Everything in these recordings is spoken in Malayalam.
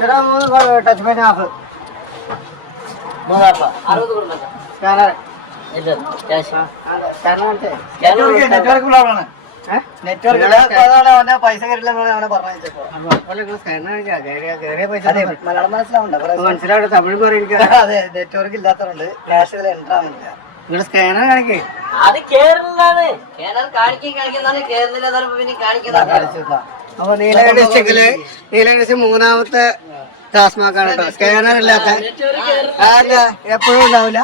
Touch pain half scanner network പൈസ കയറില്ല മനസ്സിലാവും തമിഴ് പറയുക. അതെ നെറ്റ്വർക്ക് ഇല്ലാത്തതുകൊണ്ട് ക്യാഷ് എൻ്റർ ആവുന്നില്ല. നിങ്ങൾ സ്കാനർ കാണിക്കേ അപ്പൊ നീലകണ്ഠ മൂന്നാമത്തെ ടാസ്മാക്കാണ് കേട്ടോ. സ്കാനർ ഇല്ലാത്ത എപ്പോഴും ഉണ്ടാവില്ല.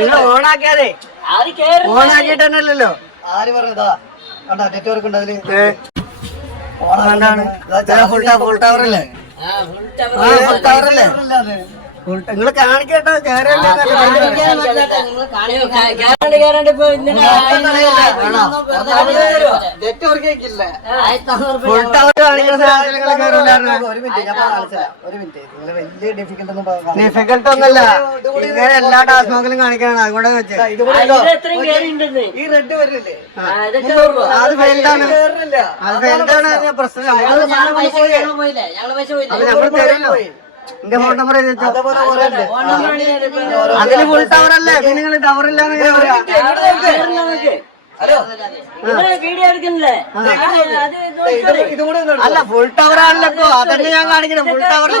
നിങ്ങൾ ഓണാക്കിയാതെ ഓണാക്കിയിട്ടല്ലോ. ആര് പറഞ്ഞതാ കണ്ടോ നെറ്റ്വർക്ക് ഉണ്ട് അതില്. ഫുൾ ടവർ അല്ലേ? ഫുൾ ടവർ അല്ലേ? നിങ്ങള് കാണിക്കട്ടോ. നെറ്റ്വർക്ക് ഫുൾ ടവർ കാണിക്കുന്ന ഡിഫിക്കൽട്ട് ഒന്നല്ല. ഇങ്ങനെ എല്ലാ ടാസ്മാക്കിലും കാണിക്കാനാണ്. അതുകൊണ്ടാണ് വെച്ചത്. ഈ റെഡ് വരില്ലേ അത് ഫെയിൽഡാണ്. അത് ഫെയിൽഡാണ് പ്രശ്നം. നമ്മൾ തരുമല്ലോ. എന്റെ ഫോൺ നമ്പർ അതിന് ഫുൾ ടവർ അല്ലേ? പിന്നെ നിങ്ങൾ ടവർ ഇല്ലാന്ന് അല്ല ഫുൾ ടവർ ആണല്ലോ. ഇപ്പൊ അതന്നെ ഞാൻ കാണിക്കണം. Full tower